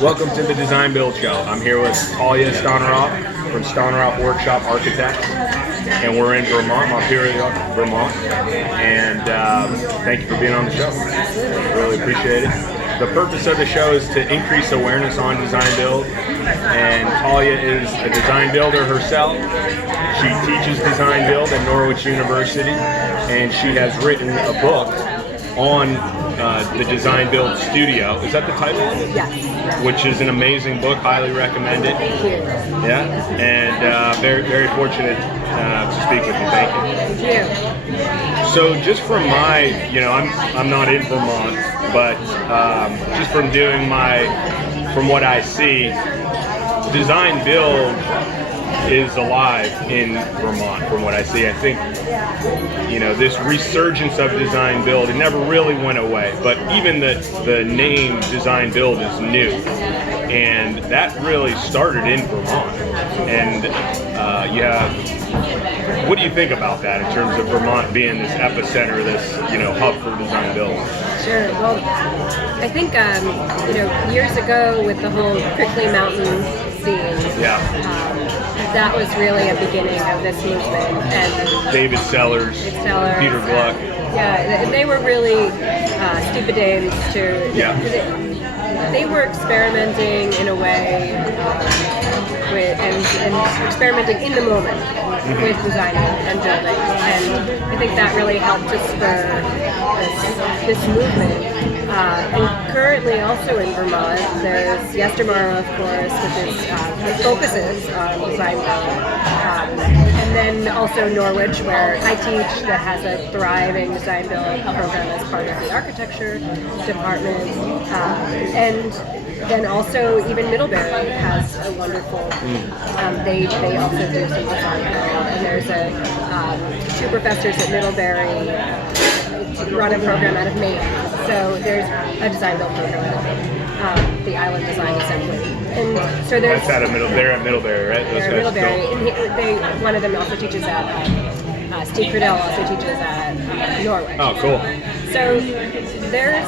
Welcome to the Design Build Show. I'm here with Toyla Stonorov from Stonorov Workshop Architects, and we're in Vermont, Montpelier, Vermont. And thank you for being on the show. Really appreciate it. The purpose of the show is to increase awareness on design build, and Toyla is a design builder herself. She teaches design build at Norwich University, and she has written a book on the Design Build Studio. Is that the title of it? Yes. Which is an amazing book. Highly recommend it. Thank you. Yeah, and very, very fortunate to speak with you. Thank you. Thank you. So just from my, I'm not in Vermont, but just from doing from what I see, design build is alive in Vermont from what I see. I think, this resurgence of design build, it never really went away, but even the name design build is new. And that really started in Vermont. And what do you think about that in terms of Vermont being this epicenter, this, hub for design build? Sure. Well, I think, years ago with the whole Prickly Mountain scene, that was really a beginning of this movement. And David Sellers, Peter Gluck. Yeah, and they were really stupid dames to. Yeah. They were experimenting in a way and experimenting in the moment with designing and building, and I think that really helped to spur this movement. And currently also in Vermont, there's Tomorrow, of course, which focuses on design build. And then also Norwich, where I teach, that has a thriving design build program as part of the architecture department. And then also even Middlebury has a wonderful, they also do some design build. And there's two professors at Middlebury run a program out of Maine. So there's a design build program out of the Island Design Assembly. And so there's... That's out of They're at Middlebury, right? They're at Middlebury. And one of them also teaches at, Steve Crudell also teaches at Norwich. Oh, cool. So there's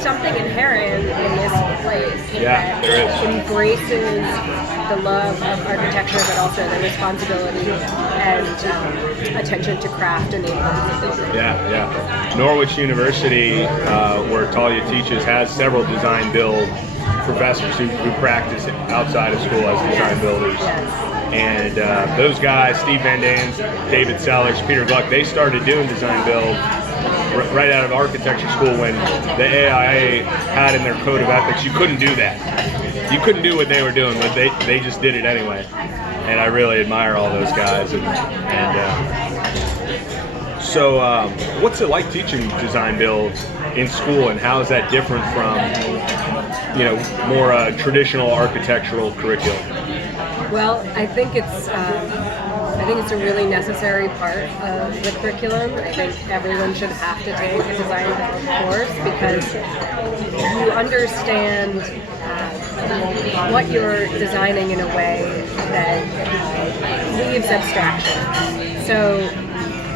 something inherent in this place that embraces the love of architecture, but also the responsibility and attention to craft and neighborhood. Yeah. Norwich University, where Toyla teaches, has several design build professors who practice outside of school as design builders. And those guys, Steve Van Daens, David Sellers, Peter Gluck, they started doing design build right out of architecture school when the AIA had in their code of ethics, you couldn't do that. You couldn't do what they were doing, but they just did it anyway. And I really admire all those guys. So what's it like teaching design build in school, and how is that different from, more traditional architectural curriculum? Well, I think it's a really necessary part of the curriculum. I think everyone should have to take a design course because you understand what you're designing in a way that leaves abstraction. So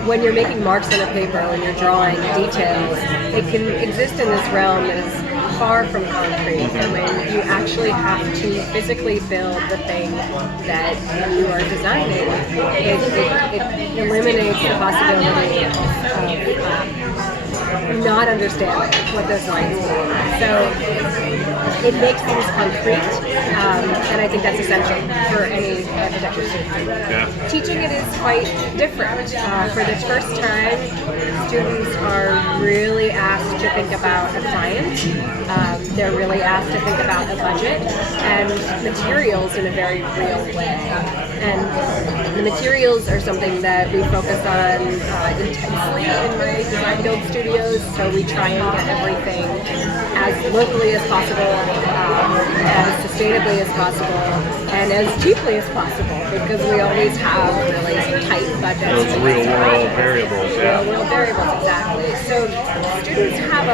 when you're making marks on a paper, when you're drawing details, it can exist in this realm that is far from concrete, and when you actually have to physically build the thing that you are designing, it eliminates the possibility of not understanding what those lines mean. So it makes things concrete, and I think that's essential for any architecture student. Yeah. Teaching it is quite different. For the first time, students are really asked to think about a client. They're really asked to think about a budget and materials in a very real way. And the materials are something that we focus on intensely in my design build studios, so we try and get everything as locally as possible, as sustainably as possible, and as cheaply as possible, because we always have really tight budgets. Those real world variables, Real world variables, exactly. So students have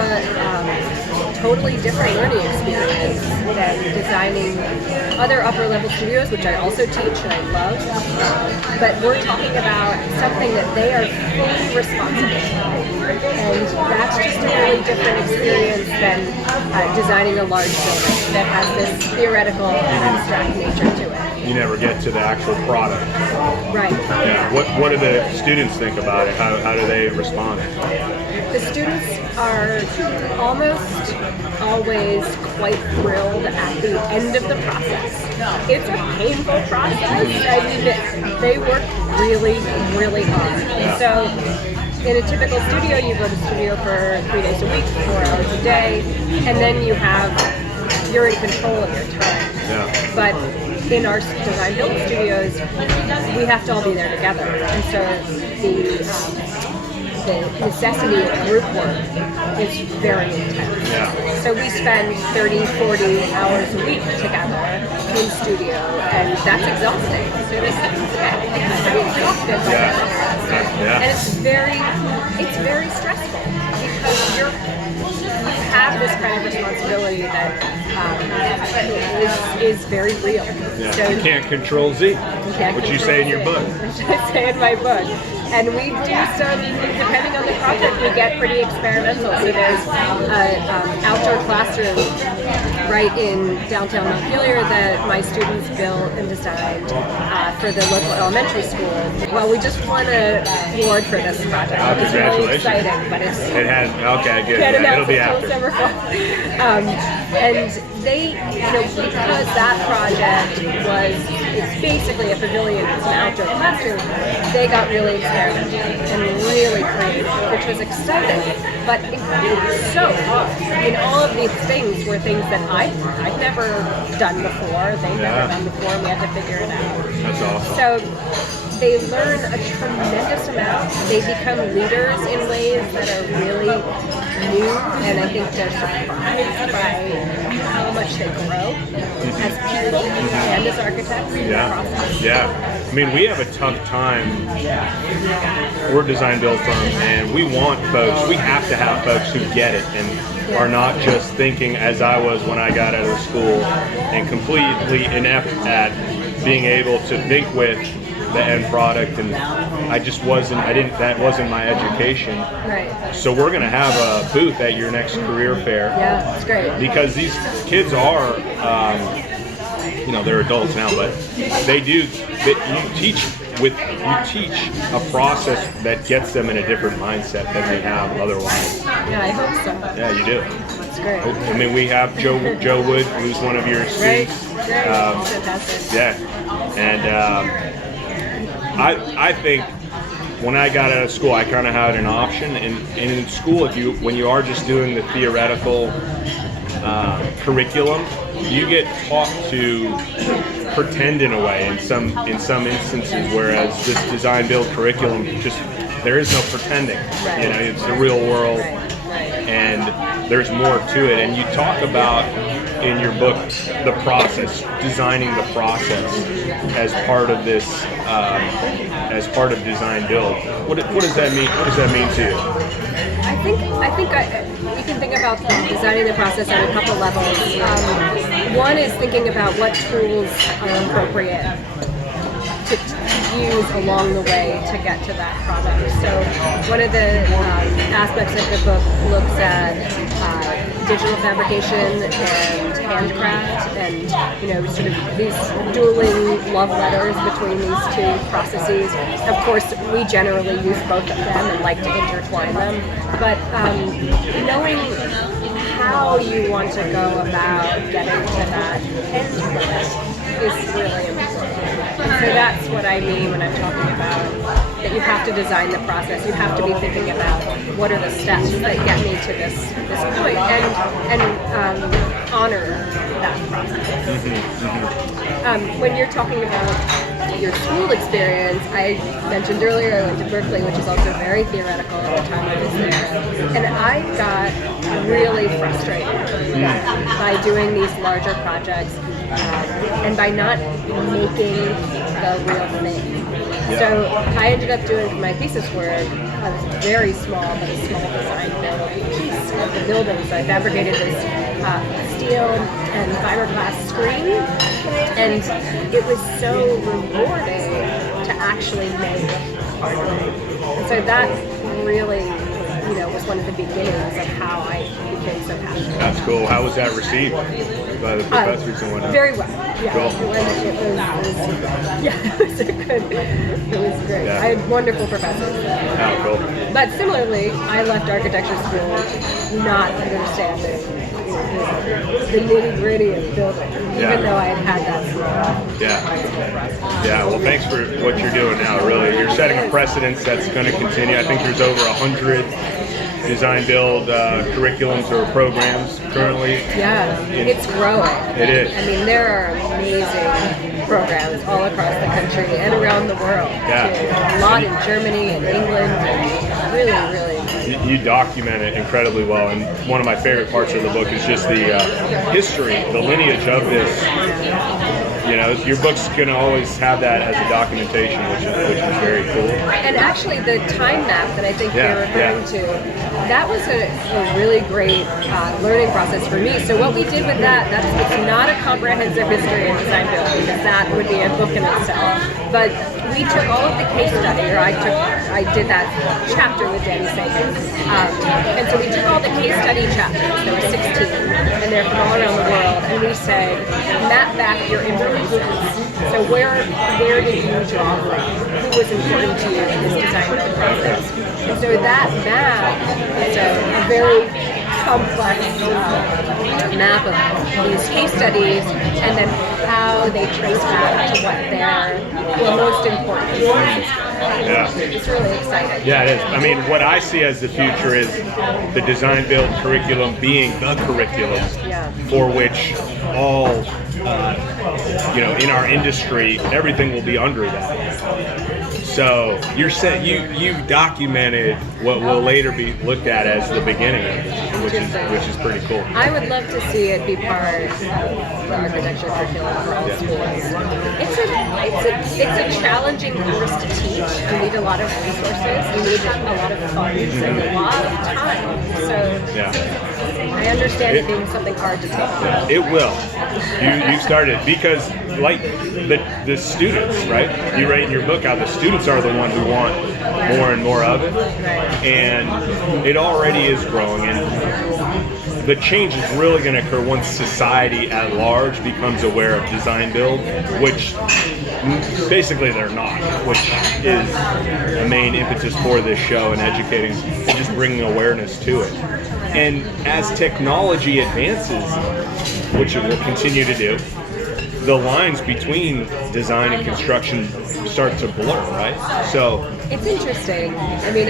totally different learning experience than designing other upper level studios, which I also teach and I love. But we're talking about something that they are fully responsible for. And that's just a really different experience than designing a large building that has this theoretical and abstract nature to it. You never get to the actual product. Right. Yeah. What do the students think about it? How do they respond? The students are almost always quite thrilled at the end of the process. It's a painful process. I mean, they work really, really hard. Yeah. So in a typical studio, you go to studio for 3 days a week, 4 hours a day, and then you're in control of your time. Yeah. But in our design build studios, we have to all be there together. And so the necessity of group work is very intense. Yeah. So we spend 30, 40 hours a week together in studio, and that's exhausting. So this is pretty exhausted by the end of the process. Yeah. And it's very stressful because you have this kind of responsibility that is very real. Yeah. So You can't control Z, which you say in your book. Which I say in my book. And we do some, depending on the project, we get pretty experimental. So there's an outdoor classroom right in downtown Montpelier that my students built and designed for the local elementary school. Well, we just won an award for this project. Oh, It's really congratulations. exciting, but It has, okay, good. can't Yeah, announce it'll be it till after. December 4th. And they, because that project it's basically a pavilion, it's an outdoor classroom, they got really experimental and really creative, which was exciting, but it was so hard. I mean, all of these things were things that I've never done before, they've never done before, and we had to figure it out. That's awesome. So they learn a tremendous amount. They become leaders in ways that are really new, and I think they're surprised by how much they grow as people and as architects in the process. Yeah. I mean, we have a tough time. We're a design build firm, and we have to have folks who get it and are not just thinking, as I was when I got out of school, and completely inept at being able to think with the end product, and that wasn't my education. Right. So we're going to have a booth at your next career fair. Yeah, it's great. Because these kids are, they're adults now, but you teach a process that gets them in a different mindset than they have otherwise. Yeah, I hope so. Yeah, you do. That's great. I mean, we have Joe Wood, who's one of your students. Great. Fantastic. Yeah, and I think when I got out of school, I kind of had an option. And in school, when you are just doing the theoretical curriculum, you get taught to pretend in a way in some instances. Whereas this design build curriculum, there is no pretending. Right. It's the real world, and there's more to it. And you talk about in your book the process, designing the process as part of this, as part of design build. What does that mean? What does that mean to you? I think you can think about designing the process on a couple levels. One is thinking about what tools are appropriate to use along the way to get to that product. So one of the aspects of the book looks at digital fabrication and handcraft, and sort of these dueling love letters between these two processes. Of course, we generally use both of them and like to intertwine them, but knowing how you want to go about getting to that end product is really important. So that's what I mean when I'm talking about that you have to design the process. You have to be thinking about what are the steps that get me to this point, and honor that process. When you're talking about your school experience, I mentioned earlier I went to Berkeley, which is also very theoretical at the time I was there, and I got really frustrated by doing these larger projects and by not making the real thing. So I ended up doing, for my thesis work, a very small but a small design build piece of the building. So I fabricated this steel and fiberglass screen, and it was so rewarding to actually make part of it. And so that really, was one of the beginnings of how I became so passionate. That's cool. How was that received by the professors and whatnot? Very well. Yeah. Cool. It was great. Yeah. I had wonderful professors. Oh, cool. But similarly, I left architecture school not understanding the nitty-gritty of building, even though I had that small. Yeah, well, thanks for what you're doing now, really. You're setting a precedence that's going to continue. I think there's over 100 design build curriculums or programs currently. Yeah, it's growing. It is. I mean, there are amazing programs all across the country and around the world. Yeah. Too. A lot in Germany and England. And really. You document it incredibly well, and one of my favorite parts of the book is just the history, the lineage of this. Your book's going to always have that as a documentation, which is very cool. And actually, the time map that I think you're referring to, that was a really great learning process for me. So what we did with it's not a comprehensive history of design build, because that would be a book in itself. But we took all of the case study, or I did that chapter with Danny St. And so we took all the case study chapters, there were 16, and they're from all around the world, and we said, map back your influences. So where did you draw from? Who was important to you in this design build process? And so that map is a very complex map of these case studies, and then how they trace back to what their most important is. Yeah. It's really exciting. Yeah, it is. I mean, what I see as the future is the design build curriculum being the curriculum for which all, in our industry, everything will be under that. So you've documented what will later be looked at as the beginning of it, which is pretty cool. I would love to see it be part of the architecture curriculum for all schools. It's a challenging course to teach. You need a lot of resources. You need a lot of funds and a lot of time. So I understand it being something hard to take. It will. You started because like the students, right? You write in your book how the students are the one who want more and more of it, and it already is growing. And the change is really going to occur once society at large becomes aware of design build, which basically they're not, which is the main impetus for this show and educating and just bringing awareness to it. And as technology advances, which it will continue to do, the lines between design and construction start to blur, right? So it's interesting. I mean,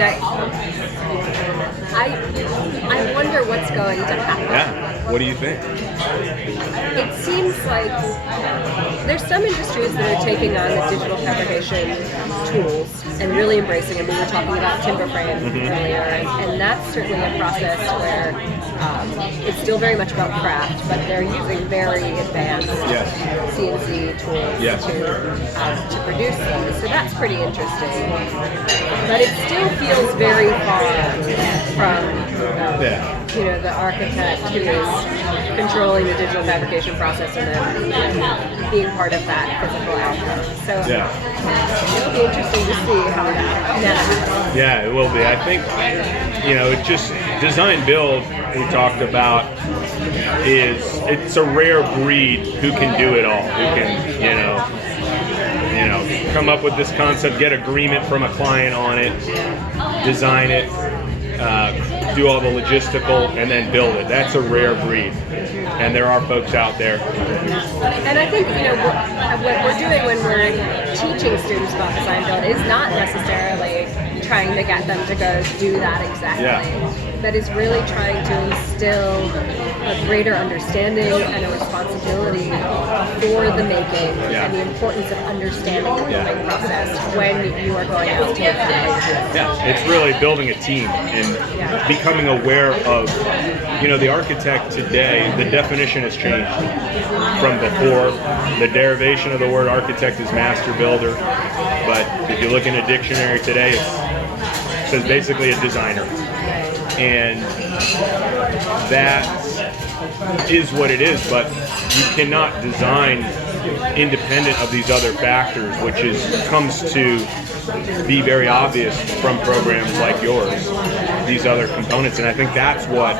I wonder what's going to happen. Yeah. What do you think? It seems like there's some industries that are taking on the digital fabrication tools and really embracing them. We were talking about timber frame earlier, and that's certainly a process where it's still very much about craft, but they're using very advanced CNC tools to produce them. So that's pretty interesting. But it still feels very far from the architect who is controlling the digital fabrication process and then being part of that physical outcome. So it'll be interesting to see how that navigates. Yeah, it will be. I think, it just design build we talked about it's a rare breed who can do it all, who can, come up with this concept, get agreement from a client on it, design it, do all the logistical, and then build it. That's a rare breed. And there are folks out there. And I think, what we're doing when we're teaching students about design build is not necessarily trying to get them to go do that exactly. That is really trying to instill a greater understanding and a responsibility for the making and the importance of understanding the building process when you are going out to it's really building a team and becoming aware of, the architect today, the definition has changed from before. The derivation of the word architect is master builder, but if you look in a dictionary today, it's says basically a designer. And that is what it is, but you cannot design independent of these other factors, which comes to be very obvious from programs like yours, these other components. And I think that's what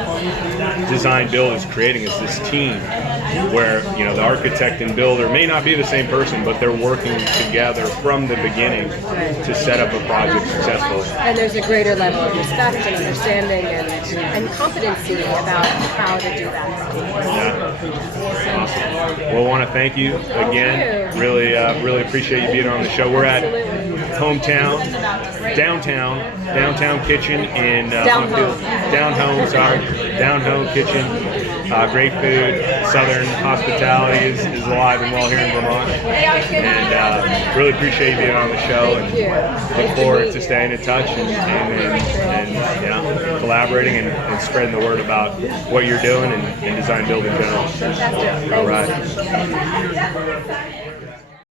design build is creating, is this team where, you know, the architect and builder may not be the same person, but they're working together from the beginning to set up a project successfully. And there's a greater level of respect and understanding and competency about how to do that process. Yeah. Awesome. Well, I want to thank you again. Really appreciate you being on the show. We're at downtown kitchen in Down home kitchen. Great food. Southern hospitality is alive and well here in Vermont. And really appreciate you being on the show. Thank you. Look forward to staying in touch and you know, collaborating and spreading the word about what you're doing and design build in general. Fantastic. All Thanks. right.